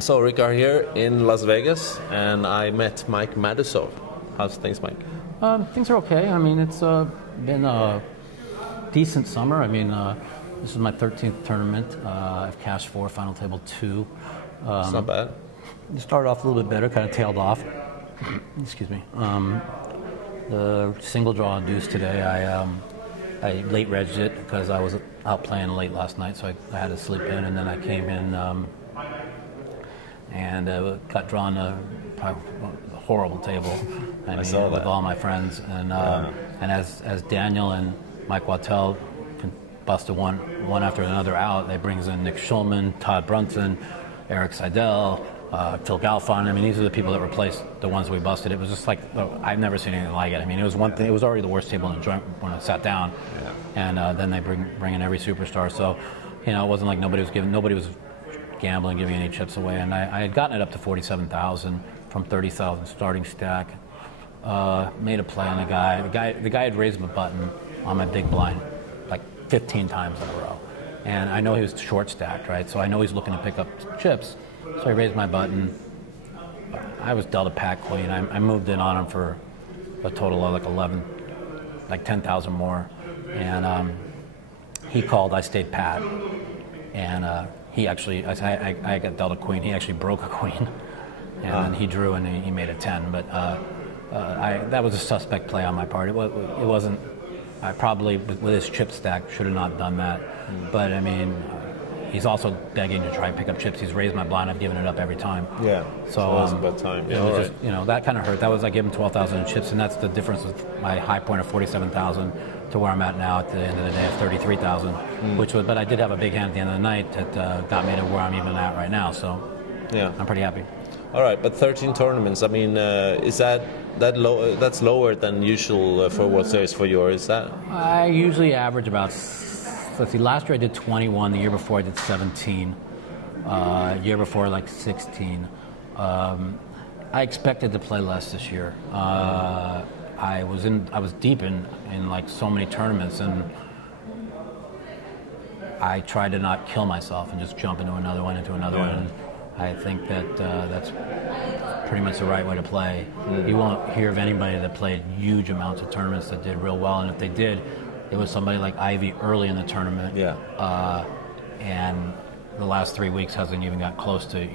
So Ricard here in Las Vegas, and I met MikeMWSOP. How's things, Mike? Things are okay. I mean, it's been a decent summer. I mean, this is my 13th tournament. I've cashed 4, final table 2. It's not bad. It started off a little bit better, kind of tailed off. Excuse me. The single draw deuce today, I late regged it because I was out playing late last night, so I had to sleep in, and then I came in and got drawn a horrible table. I saw that. With all my friends, and as Daniel and Mike Wattel busted one after another out, they brings in Nick Schulman, Todd Brunson, Eric Seidel, Phil Galfond. I mean, these are the people that replaced the ones we busted. It was just like, I've never seen anything like it. I mean, it was one thing. It was already the worst table in the joint when I sat down, and then they bring in every superstar. So, you know, it wasn't like nobody was gambling, giving any chips away. And I had gotten it up to 47,000 from 30,000 starting stack. Made a play on the guy. The guy had raised my button on my big blind like 15 times in a row, and I know he was short stacked, right? So I know he's looking to pick up chips. So I raised my button. I was dealt a pack queen. I moved in on him for a total of like 11, like 10,000 more. And he called. I stayed pat. And he actually, I got dealt a queen. He actually broke a queen, and then he drew and he made a 10. But that was a suspect play on my part. It wasn't. I probably with his chip stack should have not done that. But I mean. He's also begging to try and pick up chips. He's raised my blind. I've given it up every time. Yeah. So it was about time. Yeah, it was just, you know, that kind of hurt. That was like giving 12,000 in chips, and that's the difference with my high point of 47,000 to where I'm at now at the end of the day of 33,000. Which was, but I did have a big hand at the end of the night that got me to where I'm even at right now. So yeah, I'm pretty happy. All right, but 13 tournaments. I mean, is that low? That's lower than usual for World Series for you, or is that? I usually average about. Let's see, last year I did 21, the year before I did 17, year before like 16. I expected to play less this year. I was deep in like so many tournaments, and I tried to not kill myself and just jump into another one, and I think that that's pretty much the right way to play. You won't hear of anybody that played huge amounts of tournaments that did real well, and if they did, it was somebody like Ivy early in the tournament, and the last 3 weeks hasn't even got close to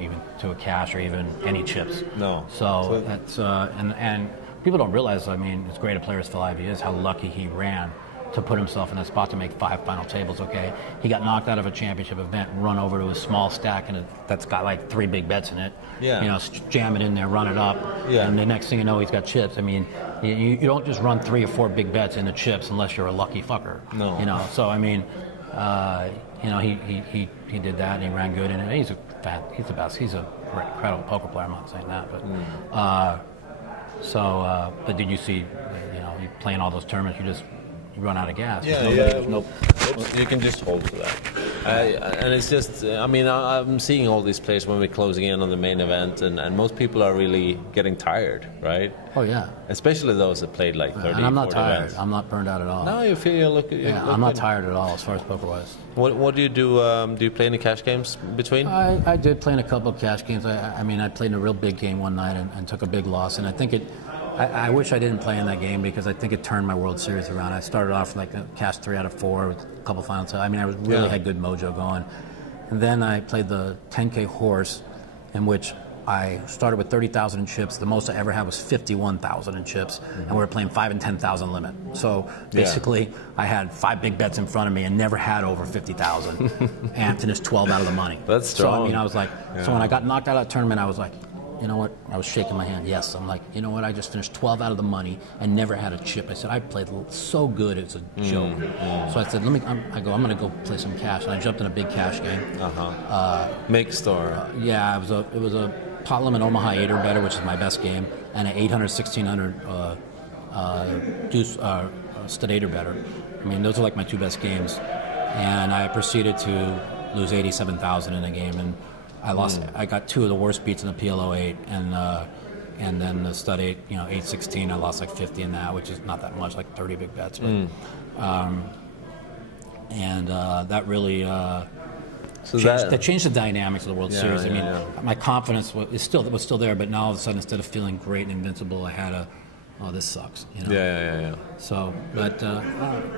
a cash or even any chips. No. So that's and people don't realize. I mean, as great a player as Phil Ivey is, how lucky he ran to put himself in that spot to make 5 final tables. Okay, he got knocked out of a championship event, run over to a small stack, and that's got like 3 big bets in it. Yeah. You know, jam it in there, run it up, and the next thing you know, he's got chips. I mean, you don't just run 3 or 4 big bets into chips unless you're a lucky fucker. No. You know, so I mean, you know, he did that, and he ran good, and he's the best. He's a incredible poker player. I'm not saying that, but but did you see, you know, you playing all those tournaments, you run out of gas. You can just hold to that. And it's just, I mean, I'm seeing all these players when we're closing in on the main event, and most people are really getting tired, right? Oh, yeah. Especially those that played like 30, and I'm not 40 tired. events. I'm not burned out at all. No, you feel you look I'm not tired at all as far as poker-wise. What do you do? Do you play any cash games between? I did play in a couple of cash games. I mean, I played in a real big game one night and took a big loss, and I think I wish I didn't play in that game because I think it turned my World Series around. I started off like a cash 3 out of 4 with a couple finals. I mean, I really had good mojo going. And then I played the 10K horse, in which I started with 30,000 in chips. The most I ever had was 51,000 in chips, and we were playing 5 and 10,000 limit. So basically, I had 5 big bets in front of me and never had over 50,000, and finished 12 out of the money. That's strong. So I mean, I was like, so when I got knocked out of that tournament, I was like, you know what? I was shaking my hand. Yes, I'm like, you know what? I just finished 12 out of the money and never had a chip. I said, I played so good, it's a joke. So I said, I'm going to go play some cash. And I jumped in a big cash game. Make store. Yeah, it was a pot limit Omaha 8 or better, which is my best game, and an 800, 1600 deuce stud 8 or better. I mean, those are like my 2 best games. And I proceeded to lose 87,000 in a game, and I lost. I got 2 of the worst beats in the PLO 8, and then the stud 8, you know, 816. I lost like 50 in that, which is not that much, like 30 big bets. But, that really So that changed the dynamics of the World Series. I mean, yeah. my confidence was still there, but now all of a sudden, instead of feeling great and invincible, I had oh, this sucks. You know? Yeah. So, but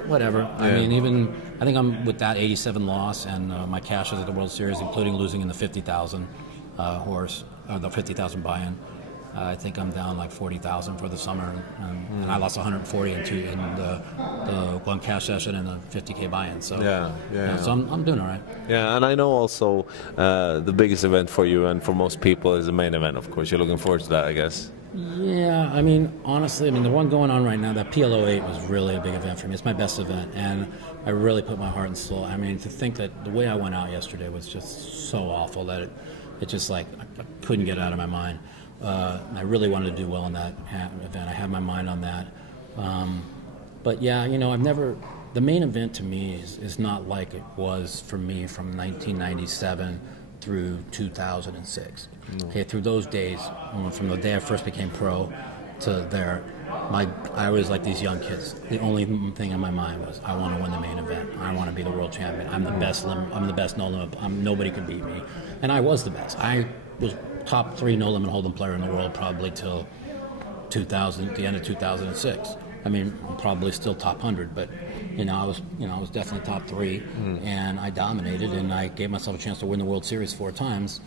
whatever. I mean, I think I'm with that 87 loss and my cashes at the World Series, including losing in the 50,000 horse, or the 50,000 buy-in. I think I'm down like 40,000 for the summer, and I lost 140 in the one cash session and the 50K buy-in. So so I'm doing all right. Yeah, and I know also the biggest event for you and for most people is the main event. Of course, you're looking forward to that, I guess. Yeah, I mean, honestly, the one going on right now, that PLO8 was really a big event for me. It's my best event, and I really put my heart and soul. I mean, to think that the way I went out yesterday was just so awful that it just like I couldn't get it out of my mind. I really wanted to do well in that event. I had my mind on that. But yeah, the main event to me is not like it was for me from 1997 through 2006. No. Okay, through those days, from the day I first became pro to there, I was like these young kids. The only thing in my mind was, I want to win the main event. I want to be the world champion. I'm the best. I'm the best no limit. Nobody could beat me, and I was the best. I was top 3 no limit hold'em player in the world probably till 2000, the end of 2006. I mean, I'm probably still top 100, but I was definitely top 3, and I dominated, and I gave myself a chance to win the World Series 4 times,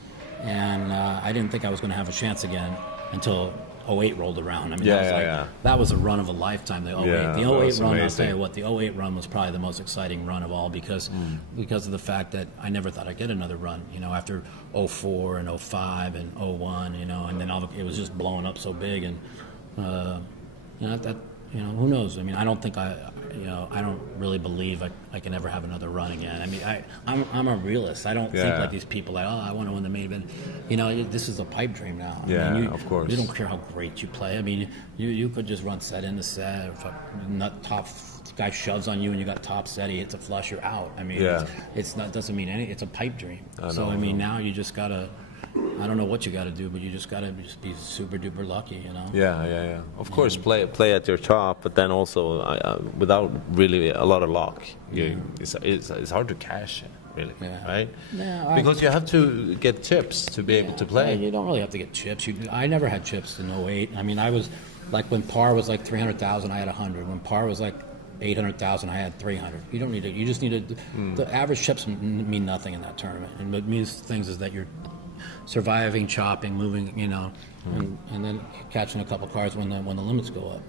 and I didn't think I was going to have a chance again until 08 rolled around. I mean, that was a run of a lifetime. The 08, the 08 run. Amazing. I'll tell you what, the 08 run was probably the most exciting run of all because of the fact that I never thought I'd get another run. After 04 and 05 and 01, and then it was just blowing up so big, and who knows? I mean, I don't think I don't really believe I can ever have another run again. I mean, I'm a realist. I don't think like these people like, I want to win the main event. This is a pipe dream now. I mean, of course. You don't care how great you play. I mean, you could just run set into set. If top guy shoves on you and you got top set, he hits a flush, you're out. I mean, it's not doesn't mean anything. It's a pipe dream. I mean, now you just gotta. I don't know what you got to do, but you just got to just be super duper lucky, Yeah. Of course, play at your top, but then also without really a lot of luck, it's hard to cash it, really, right? Yeah, because you have to get chips to be able to play. You don't really have to get chips. I never had chips in 08. I mean, I was like when par was like 300,000, I had 100. When par was like 800,000, I had 300. You don't need it. You just need to. The average chips mean nothing in that tournament, and what means things is that you're surviving, chopping, moving, and then catching a couple cards when the limits go up,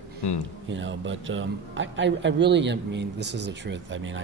But I really, this is the truth. I mean,